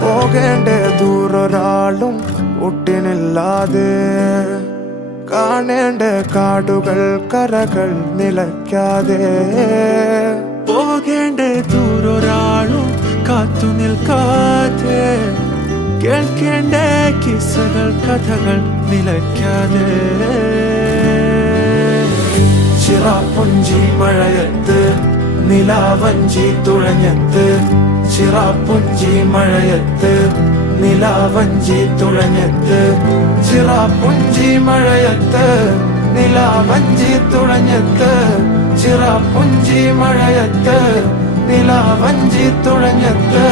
പോകേണ്ട ദൂരൊരാളും ഒട്ടിനില്ലാതെ, കാണേണ്ട കാടുകൾ കരകൾ നിലയ്ക്കാതെ. പോകേണ്ട ദൂരൊരാളും കാത്തു നിൽക്കാതെ, കേൾക്കേണ്ട കിസ്സകൾ കഥകൾ നിലയ്ക്കാതെ. ചിറാപ്പുഞ്ചി മഴയത്ത് നിലാവഞ്ചി തുഴഞ്ഞത്ത്, ചിറാപ്പുഞ്ചി മഴയത്ത് നിലാവഞ്ചി തുഴഞ്ഞത്ത്, ചിറാപ്പുഞ്ചി മഴയത്ത് നിലാവഞ്ചി തുഴഞ്ഞത്ത്, ചിറാപ്പുഞ്ചി മഴയത്ത് നിലാവഞ്ചി തുഴഞ്ഞത്ത്.